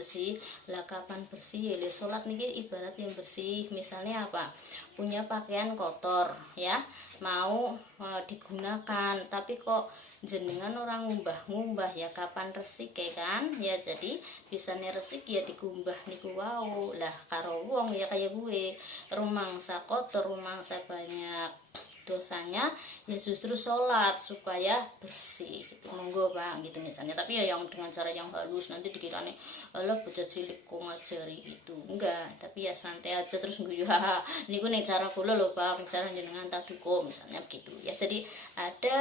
bersih. Lah kapan bersih? Ya sholat niki ibarat yang bersih. Misalnya apa? Punya pakaian kotor ya, mau digunakan tapi kok jenengan orang ngumbah-ngumbah, ya kapan resik ya kan? Ya jadi bisanya resik ya digumbah niku wau. Lah karo wong ya kayak gue, rumangsa kotor, rumangsa banyak dosanya, ya justru sholat supaya bersih gitu. Monggo Bang gitu misalnya, tapi ya yang dengan cara yang halus, nanti dikirane Allah bocah cilik kok ngajari itu enggak, tapi ya santai aja terus guyu haha niku ning cara kula lho Bang, cara jenengan taduko misalnya begitu ya. Jadi ada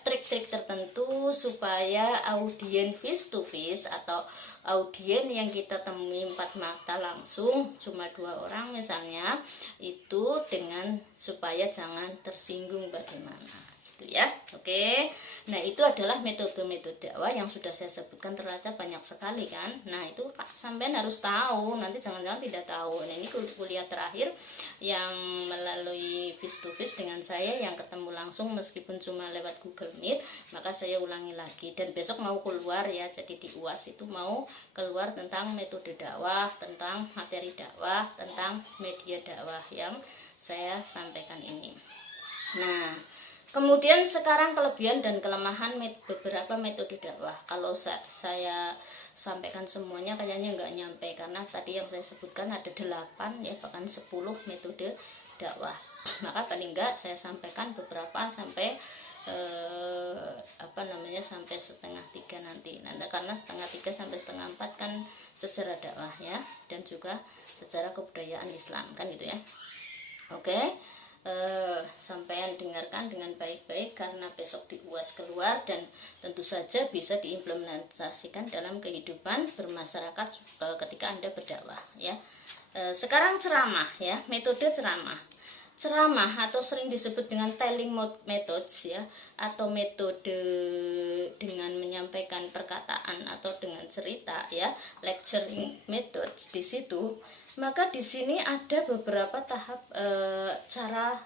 trik-trik tertentu supaya audien face to face atau audien yang kita temui empat mata langsung cuma 2 orang misalnya, itu dengan supaya jangan tersinggung bagaimana gitu ya. Oke, nah itu adalah metode-metode dakwah yang sudah saya sebutkan, ternyata banyak sekali kan. Nah itu sampean harus tahu, nanti jangan-jangan tidak tahu. Nah ini kuliah terakhir yang melalui face to face dengan saya, yang ketemu langsung meskipun cuma lewat Google Meet, maka saya ulangi lagi dan besok mau keluar ya. Jadi di UAS itu mau keluar tentang metode dakwah, tentang materi dakwah, tentang media dakwah yang saya sampaikan ini. Nah, kemudian sekarang kelebihan dan kelemahan beberapa metode dakwah. Kalau saya sampaikan semuanya kayaknya nggak nyampe, karena tadi yang saya sebutkan ada 8 ya, bahkan 10 metode dakwah. Maka paling enggak saya sampaikan beberapa sampai sampai setengah 3 nanti. Karena setengah 3 sampai setengah 4 kan sejarah dakwah ya, dan juga sejarah kebudayaan Islam kan gitu ya. Oke, sampean dengarkan dengan baik-baik karena besok di UAS keluar, dan tentu saja bisa diimplementasikan dalam kehidupan bermasyarakat ketika Anda berdakwah ya. Sekarang ceramah ya, metode ceramah atau sering disebut dengan telling methods ya, atau metode dengan menyampaikan perkataan atau dengan cerita ya, lecturing methods di situ. Maka di sini ada beberapa tahap cara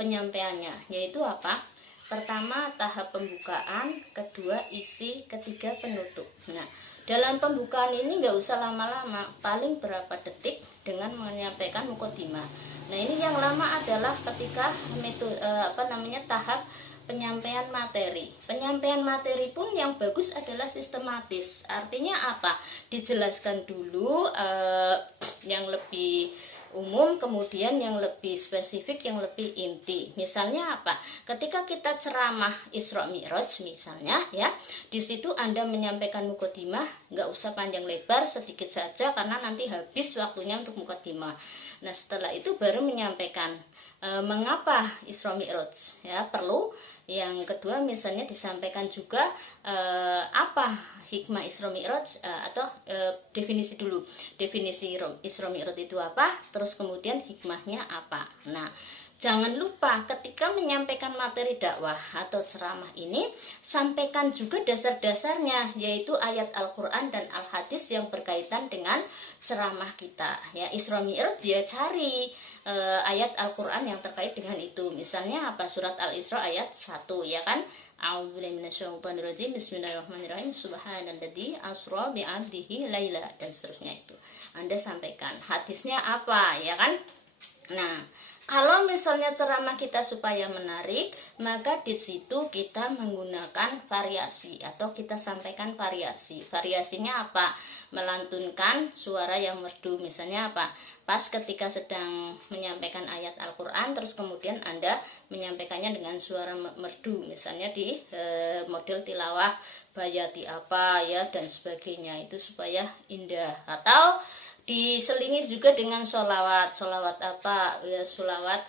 penyampaiannya, yaitu apa? Pertama tahap pembukaan, kedua isi, ketiga penutup. Nah, dalam pembukaan ini nggak usah lama-lama, paling berapa detik dengan menyampaikan mukadimah. Nah, ini yang lama adalah ketika tahap penyampaian materi. Penyampaian materi pun yang bagus adalah sistematis. Artinya apa? Dijelaskan dulu yang lebih umum, kemudian yang lebih spesifik, yang lebih inti. Misalnya apa? Ketika kita ceramah Isra Mi'raj misalnya ya, di situ Anda menyampaikan mukadimah, nggak usah panjang lebar, sedikit saja karena nanti habis waktunya untuk mukadimah. Nah, setelah itu baru menyampaikan mengapa Isra Mi'raj ya, perlu. Yang kedua misalnya disampaikan juga apa hikmah Isra Mi'raj, atau definisi dulu, definisi Isra Mi'raj itu apa, terus kemudian hikmahnya apa. Nah, jangan lupa ketika menyampaikan materi dakwah atau ceramah ini, sampaikan juga dasar-dasarnya, yaitu ayat Al-Quran dan Al-Hadis yang berkaitan dengan ceramah kita ya. Isra Mi'raj dia cari ayat Al-Quran yang terkait dengan itu. Misalnya apa? Surat Al-Isra ayat 1 ya kan, A'udzubillahi minasyaitonirrajim, bismillahirrahmanirrahim, subhanalladzi asra bi'abdihi laila, dan seterusnya. Itu Anda sampaikan. Hadisnya apa ya kan. Nah, kalau misalnya ceramah kita supaya menarik, maka di situ kita menggunakan variasi atau kita sampaikan variasi. Variasinya apa? Melantunkan suara yang merdu. Misalnya apa? Pas ketika sedang menyampaikan ayat Al-Quran, terus kemudian Anda menyampaikannya dengan suara merdu. Misalnya di model tilawah bayati apa ya, dan sebagainya. Itu supaya indah. Atau diselingi juga dengan sholawat apa ya, sholawat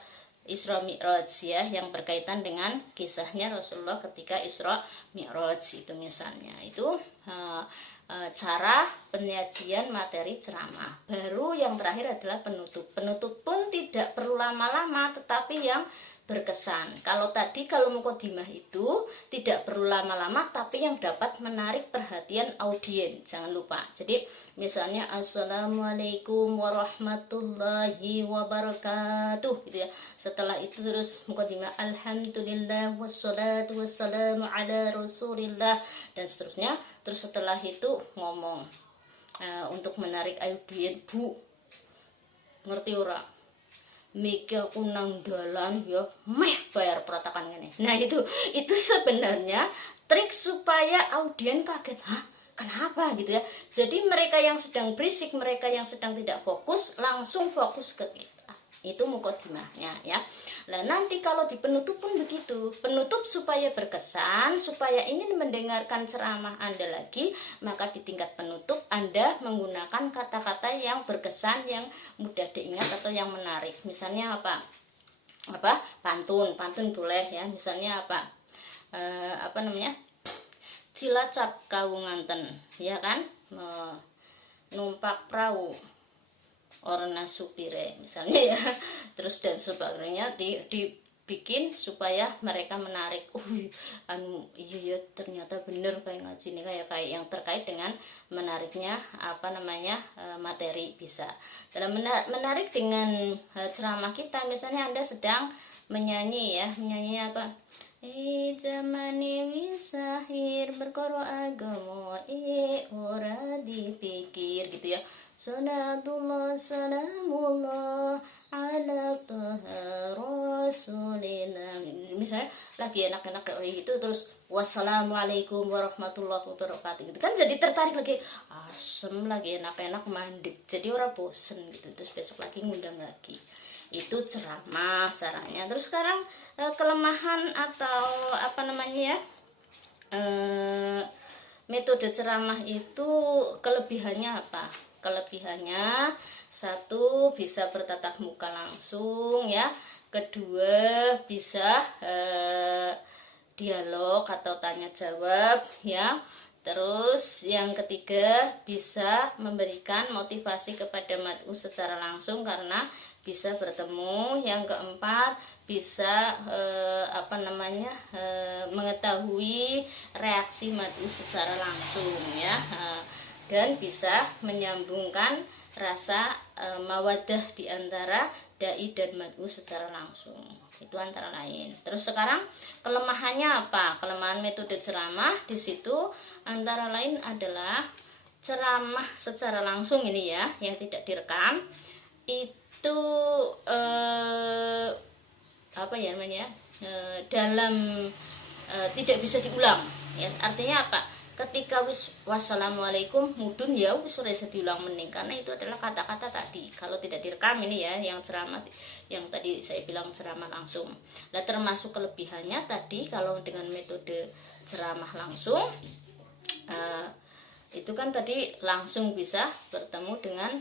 Isra Mi'raj ya, yang berkaitan dengan kisahnya Rasulullah ketika Isra Mi'raj itu misalnya. Itu cara penyajian materi ceramah. Baru yang terakhir adalah penutup. Penutup pun tidak perlu lama-lama, tetapi yang berkesan. Kalau mukadimah itu tidak perlu lama-lama, tapi yang dapat menarik perhatian audien. Jangan lupa. Jadi misalnya Assalamualaikum warahmatullahi wabarakatuh gitu ya. Setelah itu terus mukadimah Alhamdulillah wassalatu wassalamu ala rasulillah, dan seterusnya. Terus setelah itu ngomong untuk menarik audien, Bu, ngerti ora? Miki aku nang dalan ya meh bayar peratakan ngene. Nah itu sebenarnya trik supaya audien kaget. Hah? Kenapa gitu ya? Jadi mereka yang sedang berisik, mereka yang sedang tidak fokus langsung fokus ke kita. Itu mukodimahnya ya. Nah nanti kalau di penutup pun begitu. Penutup supaya berkesan, supaya ingin mendengarkan ceramah Anda lagi, maka di tingkat penutup Anda menggunakan kata-kata yang berkesan, yang mudah diingat atau yang menarik. Misalnya apa pantun boleh ya. Misalnya apa namanya, Cilacap kawunganten ya kan, numpak perahu orna supire misalnya ya. Terus dan sebagainya dibikin supaya mereka menarik. Iya ternyata bener kayak ngaji nih, kayak yang terkait dengan menariknya materi bisa. Dalam menarik dengan ceramah kita, misalnya Anda sedang menyanyi apa, zamane wisahir berkoro agama ora dipikir gitu ya. Salatullah salamullah ala taha rasulina. Misalnya lagi enak-enak kayak gitu, terus wassalamualaikum warahmatullahi wabarakatuh gitu kan, jadi tertarik lagi, asem lagi enak-enak mandek, jadi orang bosen gitu, terus besok lagi ngundang lagi. Itu ceramah caranya. Terus sekarang kelemahan atau metode ceramah itu kelebihannya apa? Kelebihannya satu, bisa bertatap muka langsung ya. Kedua, bisa dialog atau tanya jawab ya. Terus yang ketiga, bisa memberikan motivasi kepada mad'u secara langsung karena bisa bertemu. Yang keempat, bisa mengetahui reaksi mad'u secara langsung ya. Dan bisa menyambungkan rasa mawaddah di antara dai dan mad'u secara langsung. Itu antara lain. Terus sekarang kelemahannya apa? Kelemahan metode ceramah di situ antara lain adalah ceramah secara langsung ini ya, yang tidak direkam itu tidak bisa diulang ya. Artinya apa? Ketika wassalamualaikum mudun ya wis ora bisa diulang mening, karena itu adalah kata-kata tadi. Kalau tidak direkam ini ya, yang ceramah yang tadi saya bilang ceramah langsung. Nah, termasuk kelebihannya tadi kalau dengan metode ceramah langsung itu kan tadi langsung bisa bertemu dengan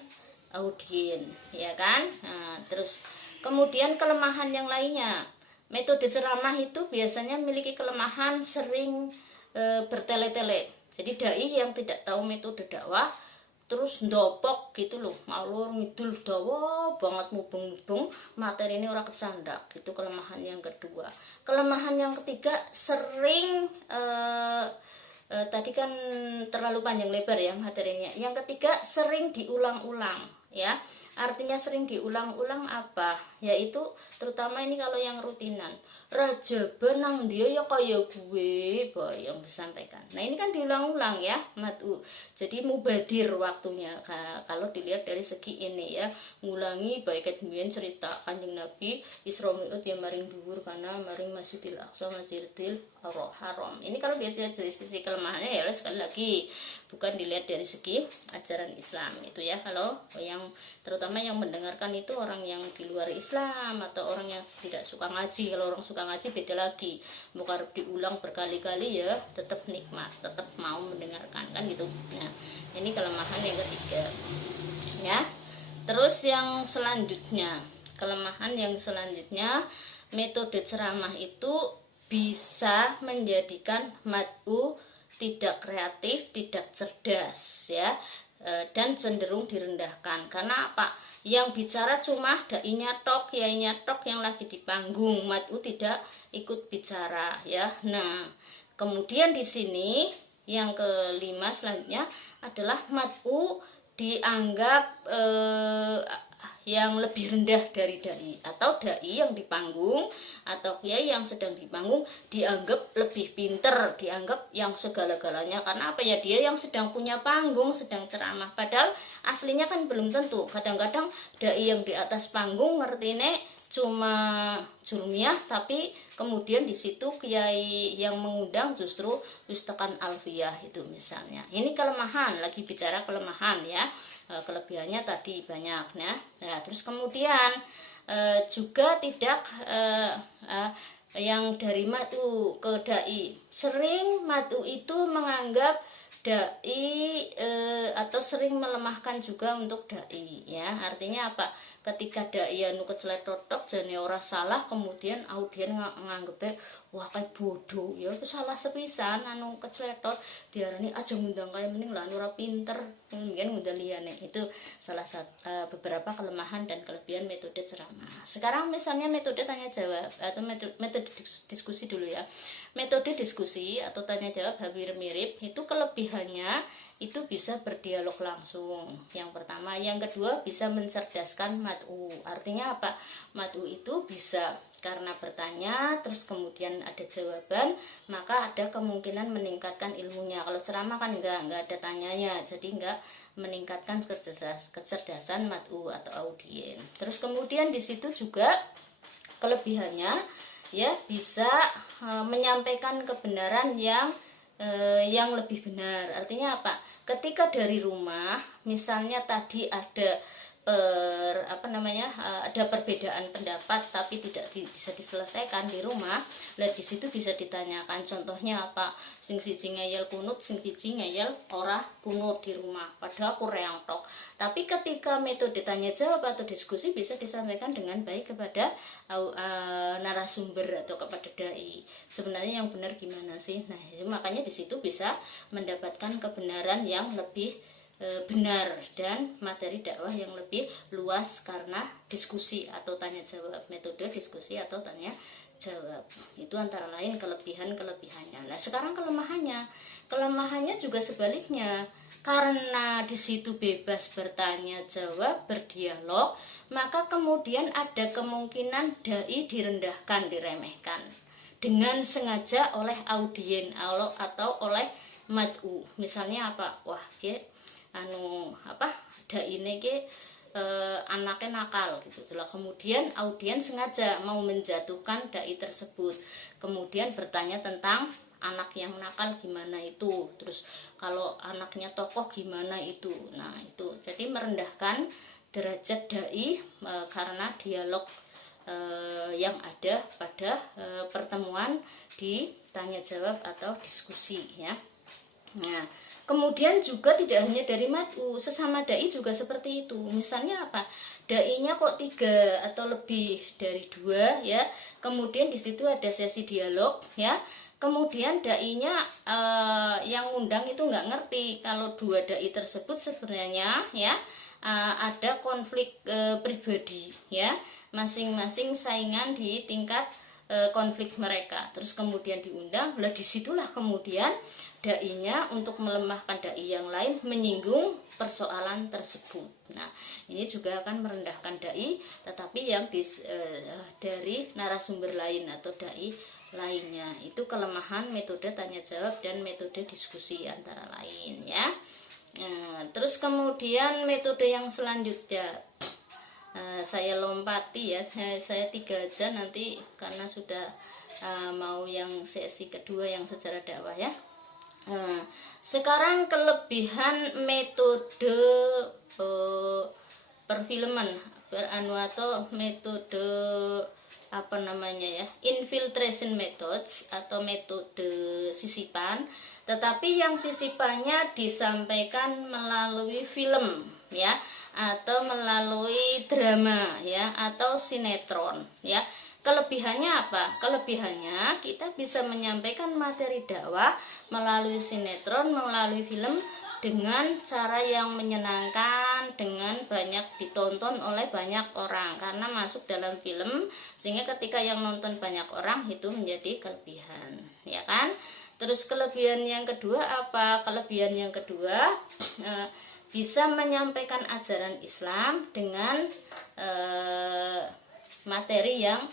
audien ya kan. Nah, terus kemudian kelemahan yang lainnya, metode ceramah itu biasanya memiliki kelemahan sering bertele-tele. Jadi dai yang tidak tahu metode dakwah terus ndopok gitu loh, ngalur ngidul dawa banget, mubeng-mubeng, materi ini orang kecandak. Itu kelemahan yang kedua. Kelemahan yang ketiga, sering tadi kan terlalu panjang lebar ya materinya. Yang ketiga, sering diulang-ulang ya. Artinya sering diulang-ulang apa? Yaitu terutama ini kalau yang rutinan. Raja benang dia ya kayak gue yang disampaikan. Nah ini kan diulang-ulang ya mad'u. Jadi mubadir waktunya kalau dilihat dari segi ini ya. Ngulangi baik kemudian cerita Kanjeng Nabi Isra Mi'raj yang maring dhuwur karena maring Masjidil Aqsa Masjidil Haram. Ini kalau dilihat dari sisi kelemahannya ya sekali lagi bukan dilihat dari segi ajaran Islam itu ya. Kalau yang terutama yang mendengarkan itu orang yang di luar Islam atau orang yang tidak suka ngaji. Kalau orang suka ngaji beda lagi, bukan diulang berkali-kali ya tetap nikmat, tetap mau mendengarkan kan gitu. Nah ini kelemahan yang ketiga ya. Terus yang selanjutnya, kelemahan yang selanjutnya, metode ceramah itu bisa menjadikan mad'u tidak kreatif, tidak cerdas ya, dan cenderung direndahkan. Karena apa? Yang bicara cuma dai-nya tok, yainya tok yang lagi di panggung, mad'u tidak ikut bicara ya. Nah, kemudian di sini yang kelima selanjutnya adalah mad'u dianggap yang lebih rendah dari dai, atau dai yang di panggung atau kiai yang sedang di panggung dianggap lebih pinter, dianggap yang segala-galanya. Karena apa ya, dia yang sedang punya panggung, sedang ceramah, padahal aslinya kan belum tentu. Kadang-kadang dai yang di atas panggung ngertine cuma jurmiyah, tapi kemudian di situ kiai yang mengundang justru Ustakan Alfiyah itu misalnya. Ini kelemahan, lagi bicara kelemahan ya. Kelebihannya tadi banyak ya. Nah, terus kemudian juga tidak yang dari matu ke dai, sering matu itu menganggap dai atau sering melemahkan juga untuk dai ya. Artinya apa, ketika dai anu kecletotok jane ora salah, kemudian audien nganggepnya wah kayak bodoh ya, salah sepisan anu kecletot diarani aja ngundang kayak mending lah ora pinter mungkin ngundang liyane. Itu salah satu beberapa kelemahan dan kelebihan metode ceramah. Sekarang misalnya metode tanya jawab atau metode diskusi dulu ya. Metode diskusi atau tanya jawab hampir mirip. Itu kelebihannya itu bisa berdialog langsung, yang pertama. Yang kedua, bisa mencerdaskan mat'u. Artinya apa? Mat'u itu bisa karena bertanya terus kemudian ada jawaban, maka ada kemungkinan meningkatkan ilmunya. Kalau ceramah kan enggak ada tanyanya, jadi enggak meningkatkan kecerdasan mat'u atau audien. Terus kemudian di situ juga kelebihannya ya bisa menyampaikan kebenaran yang lebih benar. Artinya apa? Ketika dari rumah misalnya tadi ada ada perbedaan pendapat tapi tidak bisa diselesaikan di rumah, lah di situ bisa ditanyakan. Contohnya apa? Sing siji ngeyel kunut, sing siji ngeyel ora kunut di rumah, padahal aku reang tok. Tapi ketika metode tanya jawab atau diskusi bisa disampaikan dengan baik kepada narasumber atau kepada dai. Sebenarnya yang benar gimana sih? Nah, makanya di situ bisa mendapatkan kebenaran yang lebih benar dan materi dakwah yang lebih luas karena diskusi atau tanya jawab, metode diskusi atau tanya jawab. Itu antara lain kelebihannya. Nah, sekarang kelemahannya juga sebaliknya. Karena di situ bebas bertanya jawab, berdialog, maka kemudian ada kemungkinan dai direndahkan, diremehkan dengan sengaja oleh audien atau oleh mad'u. Misalnya apa? Wah, dai ini anaknya nakal gitu. Kemudian audien sengaja mau menjatuhkan dai tersebut. Kemudian bertanya tentang anak yang nakal gimana itu, terus kalau anaknya tokoh gimana itu. Nah, itu jadi merendahkan derajat dai karena dialog yang ada pada pertemuan di tanya jawab atau diskusi ya. Nah, kemudian juga tidak hanya dari mad'u, sesama dai juga seperti itu. Misalnya apa? Dai-nya kok 3 atau lebih dari 2 ya. Kemudian di situ ada sesi dialog ya. Kemudian dai-nya yang ngundang itu nggak ngerti kalau 2 dai tersebut sebenarnya ya ada konflik pribadi ya. Masing-masing saingan di tingkat konflik mereka. Terus kemudian diundang, lah disitulah kemudian dai-nya untuk melemahkan dai yang lain menyinggung persoalan tersebut. Nah, ini juga akan merendahkan dai, tetapi yang dari narasumber lain atau dai lainnya. Itu kelemahan metode tanya jawab dan metode diskusi antara lain ya. Nah, terus kemudian metode yang selanjutnya saya lompati ya, saya 3 aja nanti karena sudah mau yang sesi kedua yang sejarah dakwah ya. Sekarang kelebihan metode perfilman atau metode infiltration methods atau metode sisipan, tetapi yang sisipannya disampaikan melalui film ya, atau melalui drama ya, atau sinetron ya. Kelebihannya apa? Kelebihannya kita bisa menyampaikan materi dakwah melalui sinetron, melalui film dengan cara yang menyenangkan, dengan banyak ditonton oleh banyak orang karena masuk dalam film, sehingga ketika yang nonton banyak orang itu menjadi kelebihan, ya kan? Terus kelebihan yang kedua apa? Kelebihan yang kedua bisa menyampaikan ajaran Islam dengan materi yang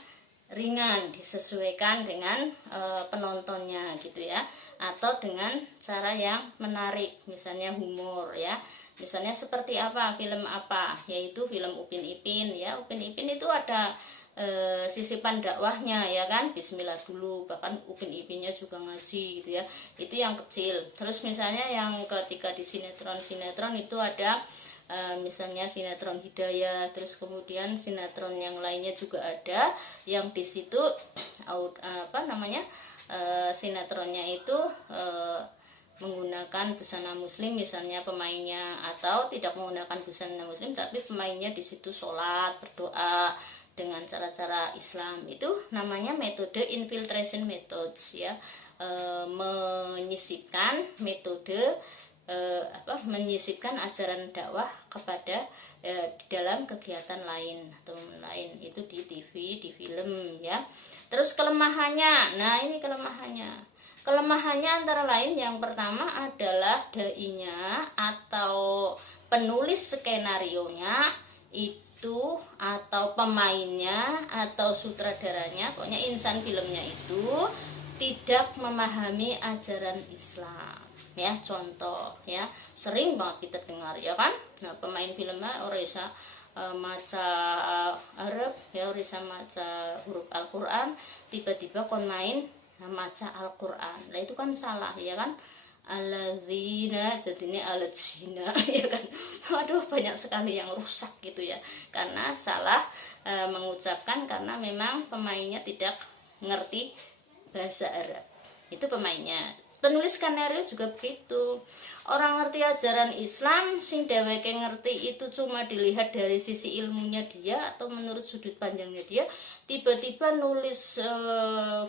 ringan, disesuaikan dengan penontonnya gitu ya, atau dengan cara yang menarik, misalnya humor ya. Misalnya seperti apa, film apa, yaitu film Upin Ipin ya. Upin Ipin itu ada sisipan dakwahnya ya kan, bismillah dulu, bahkan Upin Ipinnya juga ngaji gitu ya, itu yang kecil. Terus misalnya yang ketika di sinetron itu ada misalnya sinetron Hidayah, terus kemudian sinetron yang lainnya juga ada yang di situ sinetronnya itu menggunakan busana muslim misalnya pemainnya, atau tidak menggunakan busana muslim tapi pemainnya di situ sholat, berdoa dengan cara-cara Islam. Itu namanya metode infiltration methods ya, menyisipkan metode menyisipkan ajaran dakwah kepada di dalam kegiatan lain atau lain, itu di TV, di film ya. Terus kelemahannya, nah ini kelemahannya antara lain yang pertama adalah dai-nya atau penulis skenarionya itu, atau pemainnya atau sutradaranya, pokoknya insan filmnya itu tidak memahami ajaran Islam ya. Contoh ya, sering banget kita dengar ya kan, nah pemain filmnya orang bisa maca Arab ya, orang bisa maca huruf Al-Quran, tiba-tiba kon main maca Al-Quran, lah itu kan salah ya kan, aladzina jadinya aladzina ya kan. Waduh, banyak sekali yang rusak gitu ya, karena salah mengucapkan, karena memang pemainnya tidak ngerti bahasa Arab, itu pemainnya. Penulis skenario juga begitu, orang ngerti ajaran Islam sing dheweke ngerti itu cuma dilihat dari sisi ilmunya dia atau menurut sudut pandangnya dia, tiba-tiba nulis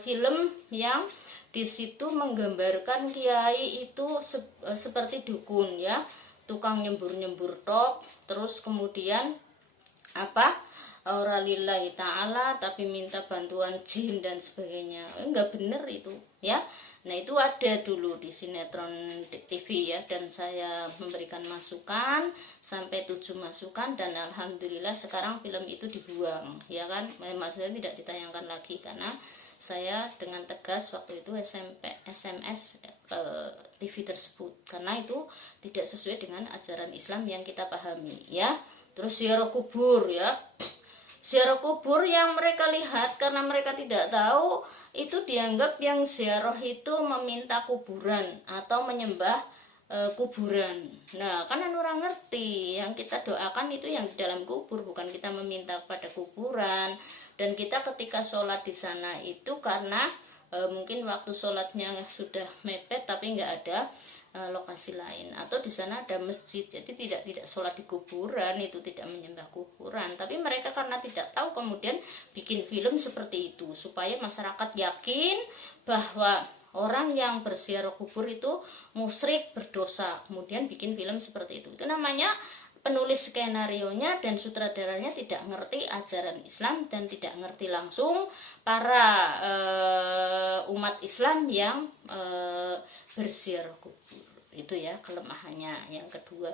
film yang di situ menggambarkan kiai itu seperti dukun ya, tukang nyembur-nyembur tok, terus kemudian aura lillahi ta'ala tapi minta bantuan jin dan sebagainya. Enggak bener itu ya. Nah itu ada dulu di sinetron TV ya, dan saya memberikan masukan sampai 7 masukan, dan alhamdulillah sekarang film itu dibuang ya kan, maksudnya tidak ditayangkan lagi karena saya dengan tegas waktu itu SMS TV tersebut, karena itu tidak sesuai dengan ajaran Islam yang kita pahami ya. Terus ziarah kubur ya, ziarah kubur yang mereka lihat karena mereka tidak tahu, itu dianggap yang ziarah itu meminta kuburan atau menyembah kuburan. Nah kan orang ngerti, yang kita doakan itu yang di dalam kubur, bukan kita meminta pada kuburan. Dan kita ketika sholat di sana itu karena mungkin waktu sholatnya sudah mepet tapi nggak ada lokasi lain, atau di sana ada masjid, jadi tidak sholat di kuburan, itu tidak menyembah kuburan. Tapi mereka karena tidak tahu kemudian bikin film seperti itu supaya masyarakat yakin bahwa orang yang berziarah kubur itu musyrik, berdosa, kemudian bikin film seperti itu. Itu namanya penulis skenarionya dan sutradaranya tidak ngerti ajaran Islam dan tidak ngerti langsung para umat Islam yang berziarah kubur. Itu ya kelemahannya yang kedua.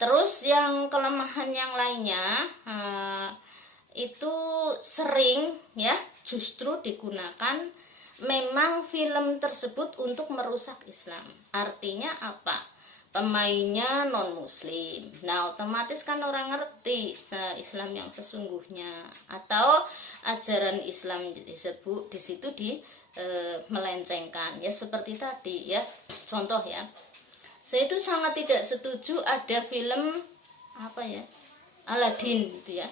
Terus yang kelemahan yang lainnya itu sering ya justru digunakan memang film tersebut untuk merusak Islam. Artinya apa? Pemainnya non muslim, nah otomatis kan orang ngerti Islam yang sesungguhnya, atau ajaran Islam disebut di situ melencengkan ya, seperti tadi ya. Contoh ya, saya itu sangat tidak setuju ada film Aladin gitu ya.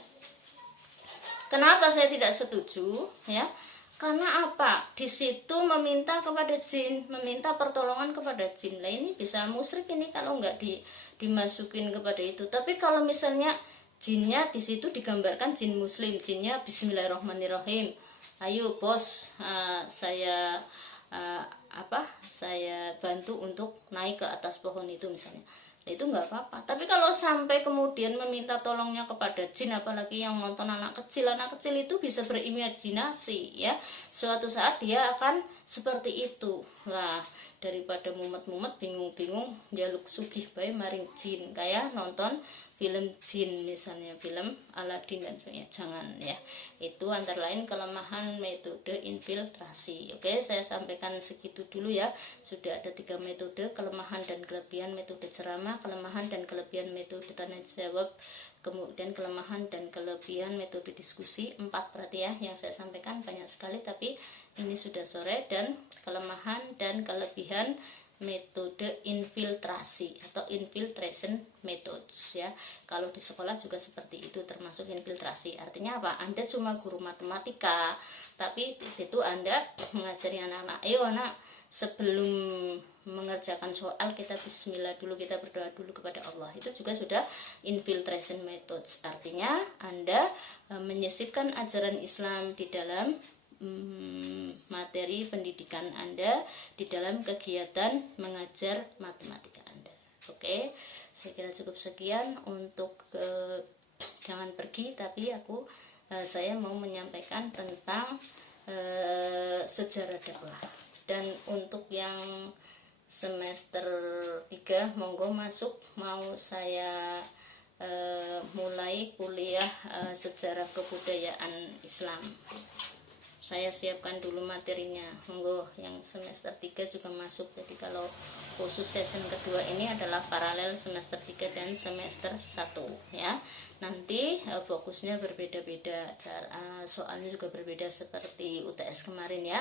Kenapa saya tidak setuju ya? Karena apa? Di situ meminta kepada jin, meminta pertolongan kepada jin. Lah ini bisa musyrik ini kalau nggak dimasukin kepada itu. Tapi kalau misalnya jinnya di situ digambarkan jin muslim, jinnya bismillahirrahmanirrahim. Ayo bos, saya bantu untuk naik ke atas pohon itu misalnya. itu nggak apa-apa. Tapi kalau sampai kemudian meminta tolongnya kepada jin, apalagi yang nonton anak kecil itu bisa berimajinasi ya, suatu saat dia akan seperti itu lah. Daripada mumet-mumet bingung-bingung jaluk sugih bae maring jin, kayak nonton film jin misalnya, film Aladin dan sebagainya, jangan ya. Itu antara lain kelemahan metode infiltrasi. Oke, saya sampaikan segitu dulu ya. Sudah ada 3 metode, kelemahan dan kelebihan metode ceramah, kelemahan dan kelebihan metode tanya jawab, kemudian kelemahan dan kelebihan metode diskusi. 4 berarti ya yang saya sampaikan, banyak sekali tapi ini sudah sore. Dan kelemahan dan kelebihan metode infiltrasi atau infiltration methods ya. Kalau di sekolah juga seperti itu, termasuk infiltrasi. Artinya apa? Anda cuma guru matematika, tapi di situ Anda mengajari anak-anak, ayo anak, sebelum mengerjakan soal kita bismillah dulu, kita berdoa dulu kepada Allah. Itu juga sudah infiltration methods. Artinya Anda menyisipkan ajaran Islam di dalam materi pendidikan Anda, di dalam kegiatan mengajar matematika Anda. Oke, saya kira cukup sekian untuk jangan pergi, tapi saya mau menyampaikan tentang sejarah dakwah. Dan untuk yang semester 3 monggo masuk, mau saya mulai kuliah sejarah kebudayaan Islam. Saya siapkan dulu materinya, monggo yang semester 3 juga masuk. Jadi kalau khusus season kedua ini adalah paralel semester 3 dan semester 1 ya. Nanti fokusnya berbeda-beda, soalnya juga berbeda seperti UTS kemarin ya.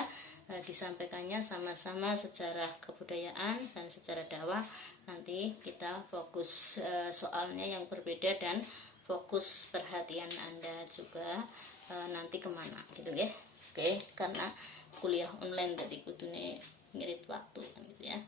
Disampaikannya sama-sama sejarah kebudayaan dan sejarah dakwah. Nanti kita fokus soalnya yang berbeda dan fokus perhatian Anda juga nanti kemana gitu ya. Oke, karena kuliah online tadi kudune ngirit waktu kan gitu ya.